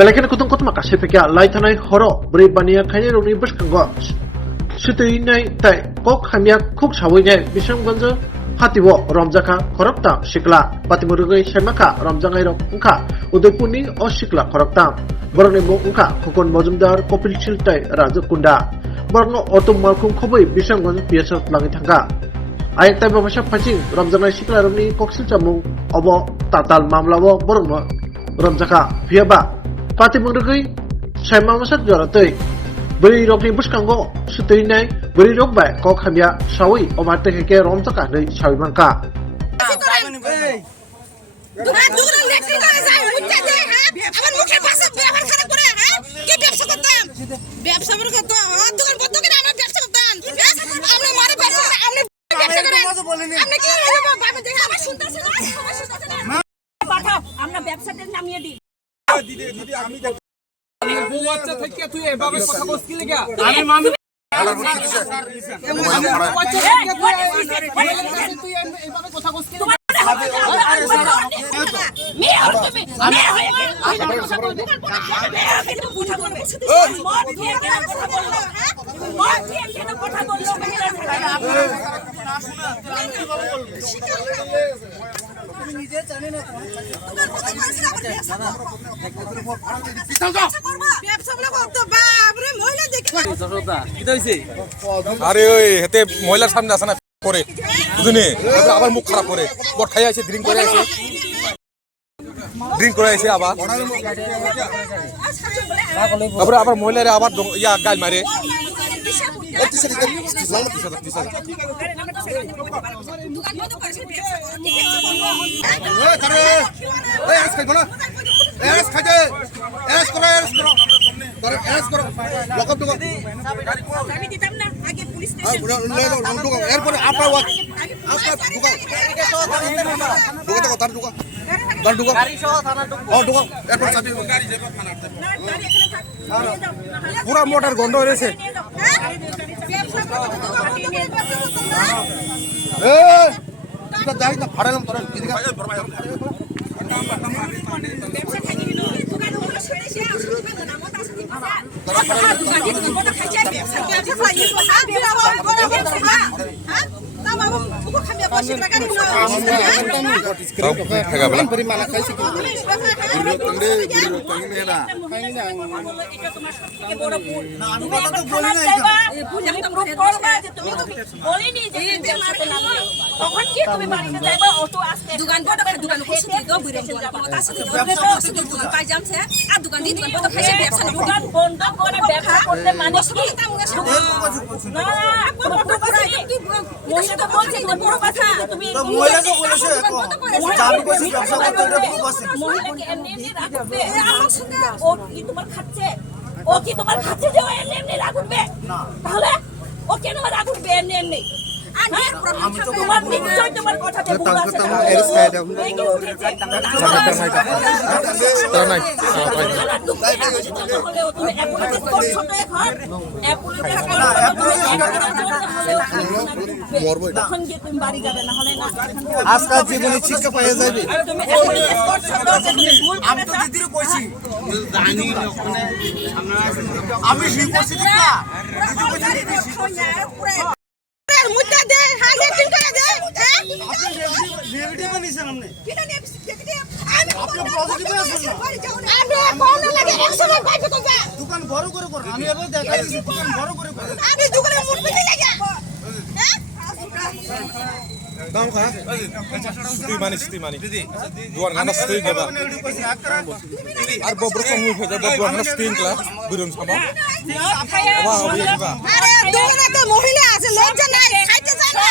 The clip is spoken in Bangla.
Belakang kutung kutung makasih pekya lai tanai horo beri bania kanya roni berskanggo. Sutui nai tai kok hamya kuk sawai nai bisam gonjo hatiwo romjaka korokta sikla patimurugai semaka romjangai rok ungka udaipuni o sikla korokta borone mo ungka kokon mojumdar kopil chiltai raja kunda borno otum markum khobai bisam gonjo piasa langi thangka ayat tai babasa pacing romjangai sikla roni koksil chamung obo tatal mamlawo borno romjaka phiaba patimurugai semama sak joratoi beri rokni buskanggo sutui nai beri rok bai kok hamya sawi omate heke romjaka nei sawi mangka দুগুলো লেখি না যায় উঠতে দে হ্যাঁ আমার মুখে ভাষা ব্যবহার খারাপ করে হ্যাঁ কি ব্যবসা করতাম ব্যবসা করে কত দোকান কত কিনা আমরা ব্যবসা করতাম আমরা মারে ব্যবসা আমরা ব্যবসা করেন আপনি কি বাবা দেখে আমার শুনতেছে না আমার শুনতেছে না পাঠাও আমরা ব্যবসাতে নামিয়ে দিই দিদি দিদি আমি বউ বাচ্চা থেকে তুই এভাবে কথা বলছিস কি লাগা আমি মামি তুই এভাবে কথা বলছিস আরে ওই হেতে মহিলার সামনে আসে না করে বুঝুনি আবার মুখ খারাপ করে বট খাই আছে ড্রিঙ্ক করে আছে আবার তারপরে আবার মহিলারে আবার ইয়া গাল মারে পুরা মোটর গন্ধ হয়েছে ফাড়ালাম তোরা ও কি তোমার খাচ্ছে যে এমনি এমনি রাগ উঠবে তাহলে ও কেন রাগ উঠবে এমনি এমনি তোমার নিশ্চয় তোমার কথাতে ভুল আছে তখন গিয়ে তুমি বাড়ি যাবে না হলে না আজকাল জীবনে শিক্ষা পাইয়া যাবে আমি তো দিদিরও কইছি জানি আমি শিখছি না মুদ্রা দে হ্যাঁ লেফটিং করে দে হ্যাঁ নেগেটিভ নিছেন আপনি কিটা নেগেটিভ আমি আপনি পজিটিভ আছেন না আমি কোন লাগে 100 টাকা পাইবে তো দোকান বড় করে কর আমি এবার দেখাইছি দোকান বড় করে কর আমি দোকানে মুড়বে লাগা হ্যাঁ দাম খা তুই মানি দিদি দুয়ার গানা স্টিং দেবা আর বব্র কম হই যায় দুয়ার গানা স্টিং ক্লা বুরুম সামা বাবা হবে কিবা আরে দোকানে তো মহিলা আছে লজ্জা নাই খাইতে যায় না